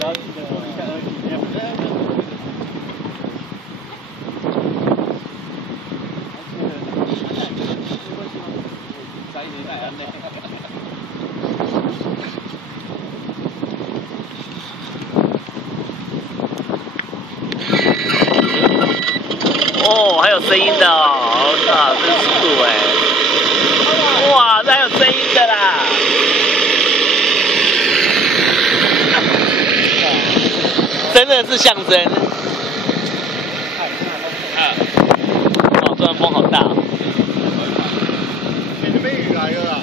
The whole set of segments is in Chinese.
要记得做一下2级，我觉得哦，还有声音的哦，我操，真酷哎！哇，这还有声音的啦！真的是象征。哇，突然风好大。你这边雨来了啦！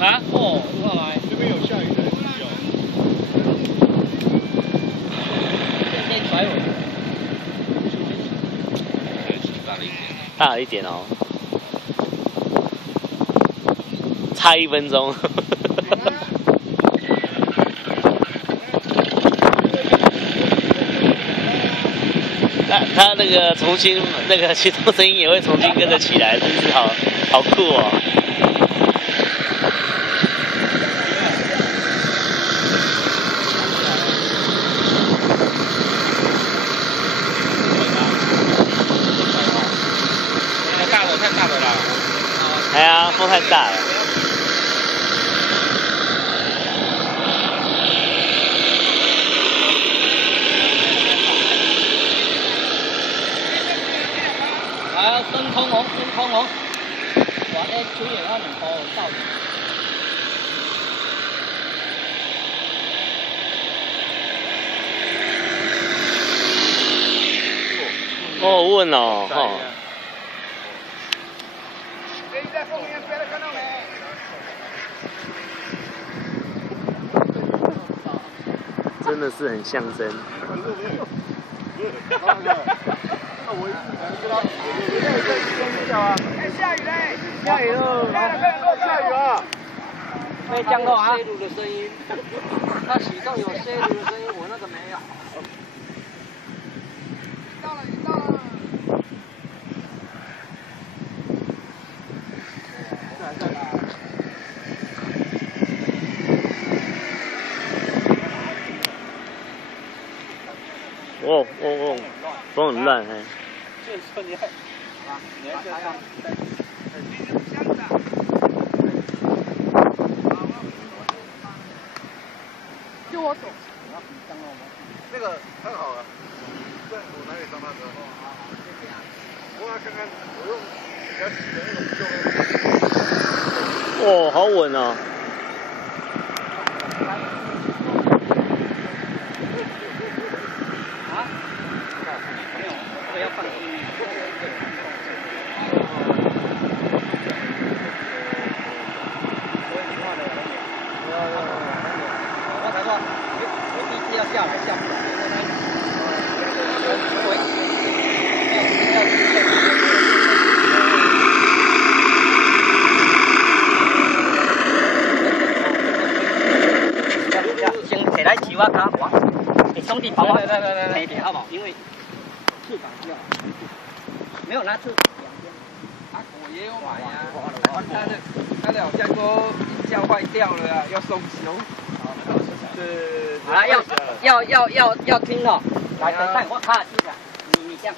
啊？哦，过来，这边有下雨的迹哦。先甩我。大了一点哦，差1分钟。他那个重新那个启动声音也会重新跟着起来，真是好酷哦。太大了啦！哎呀，风太大了。啊，升空哦，升空哦！哇，9月2號到。哦，问哦，哈。在后面飞了，看到没？真的是很象征。那我一知道，哎，下雨嘞！下雨了！下雨了！没降落啊！泄露的声音，它启动有泄露的声音，我那个没有。到了，到了。哦，风很乱哎。就是说你还啊，你还在上。就我走。那个看好了，对，我拿给张大哥。我要看看，我用比较细的那种就。哦，好稳哦。要放心。我才说，我第一次要下来，下不来，先起来骑我卡，你兄弟帮我赔一点好不好？因为翅膀掉，没有拿翅。我也有买呀，他的好像说音效坏掉了啊，要送修。是。好了，要听哦，来等待我卡翅膀，你这样。